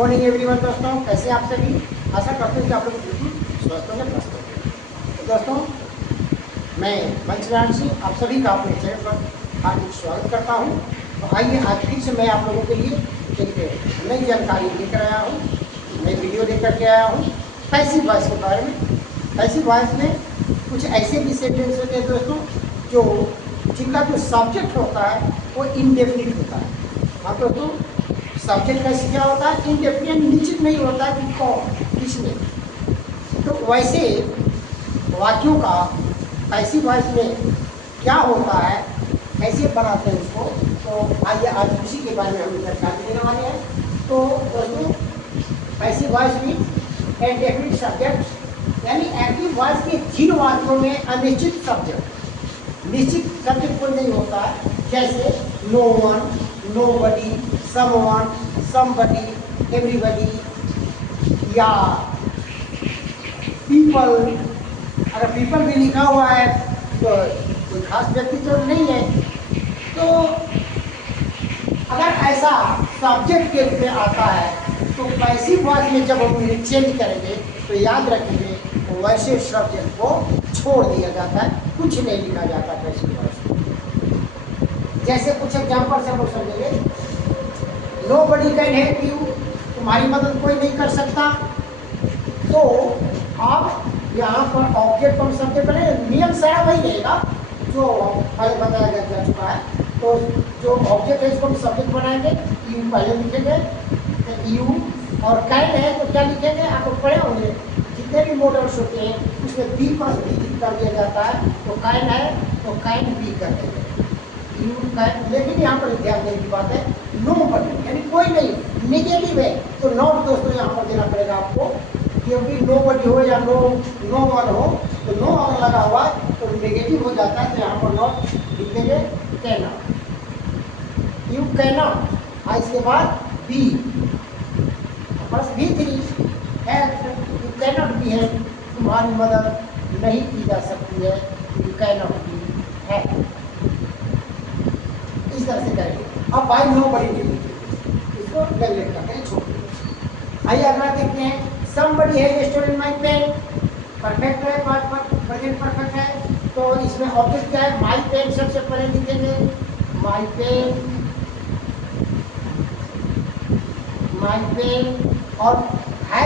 Morning everyone दोस्तों, कैसे आप सभी। आशा करते हैं कि आप लोग बिल्कुल स्वस्थ होंगे, मस्त होंगे। तो दोस्तों, मैं मंचराज सिंह आप सभी का अपने चैनल पर हार्दिक स्वागत करता हूं। तो आइए आज फिर से मैं आप लोगों के लिए एक नई जानकारी लेकर आया हूं, नई वीडियो लेकर के आया हूं पैसिव वॉइस के बारे में। पैसिव वॉइस में कुछ ऐसे भी सेंटेंस होते हैं दोस्तों जो जिनका जो सब्जेक्ट होता है वो इनडेफिनिट होता है। हाँ दोस्तों, सब्जेक्ट कैसे क्या होता है, इंडेफिनिट, निश्चित नहीं होता है कि कौन किसने। तो वैसे वाक्यों का पैसिव वॉइस में क्या होता है, कैसे बनाते हैं इसको, तो आइए आज उसी के बारे में हम जानकारी देने वाले हैं। तो दोस्तों, पैसिव वॉइस में इंडेफिनिट सब्जेक्ट यानी एक्टिव वॉइस के जिन वाक्यों में अनिश्चित सब्जेक्ट, निश्चित सब्जेक्ट कोई नहीं होता है, जैसे no one, nobody, someone, somebody, everybody या पीपल। अगर पीपल भी लिखा हुआ है तो कोई खास व्यक्ति तो नहीं है। तो अगर ऐसा सब्जेक्ट के रूप में आता है तो पैसिव वॉइस में जब हम उन्हें चेंज करेंगे तो याद रखेंगे तो वैसे सब्जेक्ट को छोड़ दिया जाता है, कुछ नहीं लिखा जाता पैसिव वॉइस में। जैसे कुछ एग्जाम्पल से हम लोग समझेंगे, नोबडी कैन हेल्प यू, तुम्हारी मदद कोई नहीं कर सकता। तो आप यहाँ पर ऑब्जेक्ट कौन सब्जेक्ट बने, नियम सारा वही रहेगा जो पहले बताया जा चुका है। तो जो ऑब्जेक्ट है इसको हम सब्जेक्ट बनाएंगे, यू पहले लिखेंगे, यू, और कैन है तो क्या लिखेंगे, आप लोग पढ़े होंगे जितने भी मॉडल्स होते हैं उसमें बी प्लस बी कर दिया जाता है। तो कैन है तो कैन बी कर देंगे, यू कैन। लेकिन यहाँ पर ध्यान देने की बात है, नो बडी यानी कोई नहीं, निगेटिव है तो नॉट दोस्तों यहाँ पर देना पड़ेगा आपको, क्योंकि नो बडी हो या नो वन हो तो नो अगर लगा हुआ है तो नेगेटिव हो जाता है, तो यहाँ पर नॉट लिख देंगे, can not, you can not. इसके बाद बी, बस B3 help, you can not be help, तुम्हारी मदद नहीं की जा सकती है, you can not be help. इस तरह से करेंगे। अब बाय नो बड़ी इसको नेगलेक्ट करके छोड़ देंगे। आइए अगला देखते हैं, somebody has stolen my pen. Perfect है, प्रेजेंट परफेक्ट है, तो इसमें ऑब्जेक्ट क्या है, माय पेन सबसे पहले लिखेंगे, माय पेन, माय पेन, और है,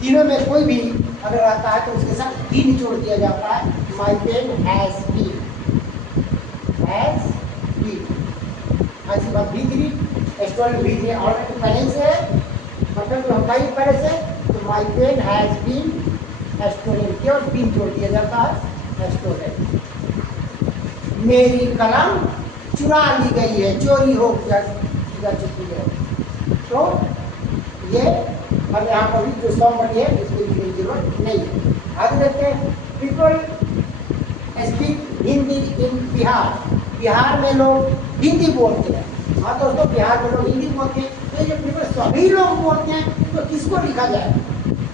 तीनों में कोई भी अगर आता है तो उसके साथ बी निचोड़ दिया जाता है, my pen has be, has be. ऐसी बात B3 स्टोलन, B3 ऑलरेडी पहले से है, मतलब हटाई पहले से, तो my pen has been stolen, केवल बीन जोड़ दिया जाता है, स्टोलन। मेरी कलम चुरा ली गई है, चोरी हो जा चुकी है। तो ये हम यहाँ पर भी जो समबडी है इसको लिखने की जरूरत नहीं है। आगे देखते हैं, पीपल स्पीक हिंदी इन बिहार। बिहार में लोग हिंदी बोलते हैं। हाँ दोस्तों, बिहार में लोग हिंदी बोलते हैं, तो ये पीपल सभी लोग बोलते हैं तो किसको लिखा जाए,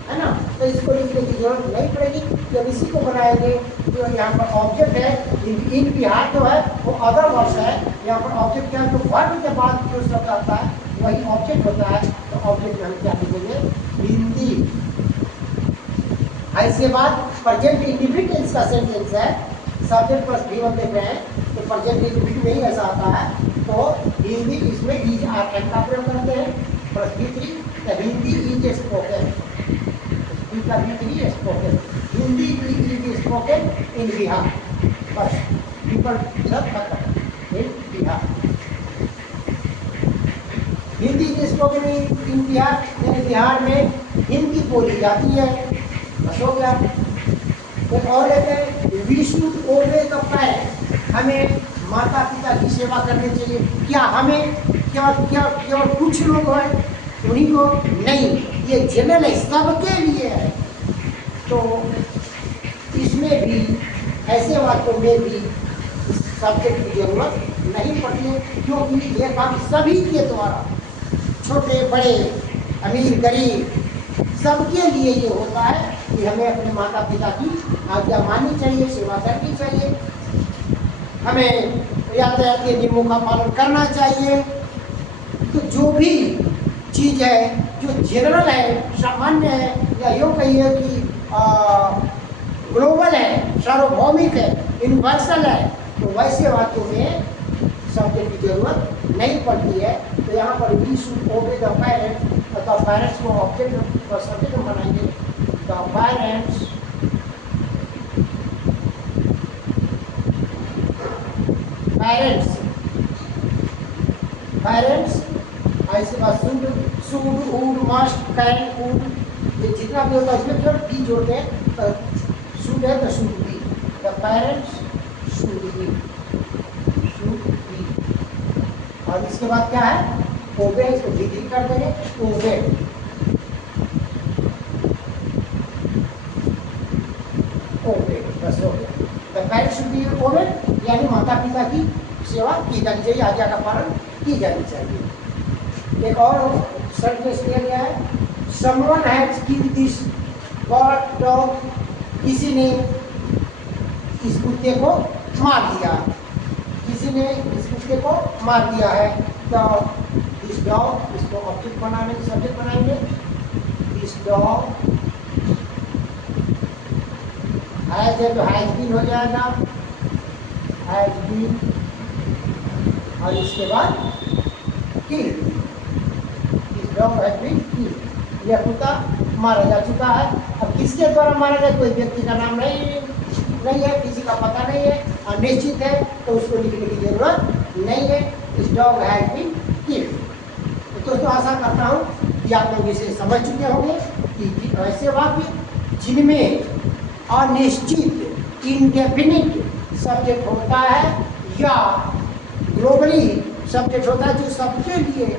है ना। तो इसको लिखने की जरूरत नहीं पड़ेगी, जब इसी को बनाएंगे तो यहाँ पर ऑब्जेक्ट है, इन बिहार जो है वो अदर वर्ड्स है, यहाँ पर ऑब्जेक्ट क्या है, तो वर्ड के बाद जो शब्द आता है वही ऑब्जेक्ट होता है, तो ऑब्जेक्ट में हम क्या लिखेंगे, हिंदी। इसके बाद प्रेजेंट इंडिफिनिट टेंस का सेंटेंस है, सब्जेक्ट प्लस V1 देख रहे हैं, तो प्रेजेंट इंडिफिनिट में ही ऐसा आता है, तो हिंदी इसमें इज आर एम का प्रयोग करते हैं, प्लस B3, तो Hindi is spoken, B3 spoken, Hindi is spoken in Bihar, बस people in Bihar, Hindi is spoken in Bihar, यानी बिहार में हिंदी बोली जाती है, बस हो गया। तो और लेते हैं, we should obey the parents, हमें माता पिता की सेवा करनी चाहिए। क्या हमें केवल कुछ लोग हैं उन्हीं को नहीं, ये जनरल है, सबके लिए है। तो इसमें भी ऐसे वाक्यों में भी सब्जेक्ट की जरूरत नहीं पड़ती है, क्योंकि ये काम सभी के द्वारा, छोटे बड़े अमीर गरीब सबके लिए ये होता है कि हमें अपने माता पिता की आज्ञा माननी चाहिए, सेवा करनी चाहिए, हमें यातायात के नियमों का पालन करना चाहिए। तो जो भी चीज़ है जो जनरल है, सामान्य है, या यूँ कहिए कि ग्लोबल है, सार्वभौमिक है, यूनिवर्सल है, तो वैसे वाक्यों में सब्जेक्ट की जरूरत नहीं पड़ती है। तो यहाँ पर we should obey the parents, the parents को ऑब्जेक्ट और सब्जेक्ट बनाएंगे। द पेरेंट्स पेरेंट्स पेरेंट्स ऐसे बात should should would must can would, ये जितना भी होता है उसमें जो बी जोड़ते हैं, शुड है तो should be, the parents should be, और इसके बाद क्या है, ओबे, इसको विधि कर देंगे, ओबे, ओबे, बस हो गया। द पेरेंट्स शुड बी ओबे, यानी माता पिता की सेवा की जानी चाहिए, आज्ञा का पालन की जानी चाहिए। एक और सेंटेंस दिया गया है, someone has killed this dog, किसी ने इस कुत्ते को मार दिया, किसी ने इस कुत्ते को मार दिया है। तो दिस डॉग, इसको ऑब्जेक्ट बनाने के सब्जेक्ट बनाएंगे, दिस डॉग हैज है तो हैज बीन हो जाएगा, हैज बीन, और इसके बाद killed, this dog has been killed, यह कुत्ता मारा जा चुका है। अब किसके द्वारा मारा गया, कोई व्यक्ति का नाम नहीं है, किसी का पता नहीं है, अनिश्चित है, तो उसको लिखने की जरूरत नहीं है। इस डॉग हैज बीन किल्ड। तो दोस्तों आशा करता हूँ कि आप लोग इसे समझ चुके होंगे कि ऐसे वाक्य जिनमें अनिश्चित इनडेफिनिट सब्जेक्ट होता है या ग्लोबली सब्जेक्ट होता है जो सबके लिए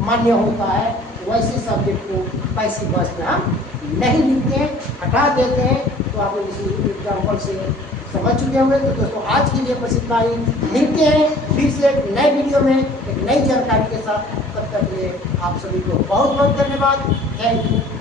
मान्य होता है, वैसे सब्जेक्ट को पैसिव वॉइस में हम नहीं लिखते हैं, हटा देते हैं। तो आप लोग इसी एग्जाम्पल से समझ चुके होंगे। तो दोस्तों आज के लिए बस इतना ही, मिलते हैं फिर से एक नए वीडियो में एक नई जानकारी के साथ। तब तक के लिए आप सभी को बहुत बहुत धन्यवाद। Thank you.